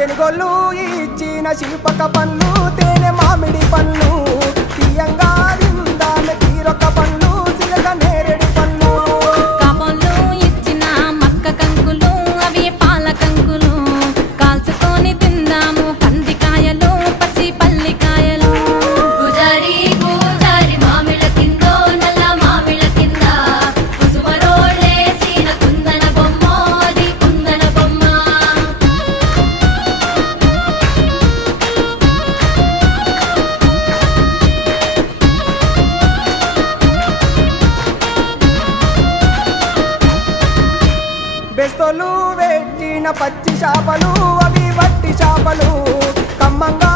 తెనుగోళ్ళు ఇచ్చిన శిల్పక పండ్లు తేనె మామిడి పండ్లు తీయంగా తిందామె తీరొక్క పండ్లు సిలక నేరేడు పండ్లు కాపంలో ఇచ్చిన మక్క కంకులు అవి పాల కంకులు కాల్చుకొని తిందాము కందికాయలు పచ్చి పల్లికాయలు గుజారి గుజారి మామిళ్ళ కిందో నల్ల మామిళ్ళ కింద కుసుమరోళ్ళేసిన కుందన బొమ్మ అది కుందన బొమ్మ బెస్తోలు పెట్టిన పచ్చి చేపలు అవి వట్టి చేపలు కమ్మంగా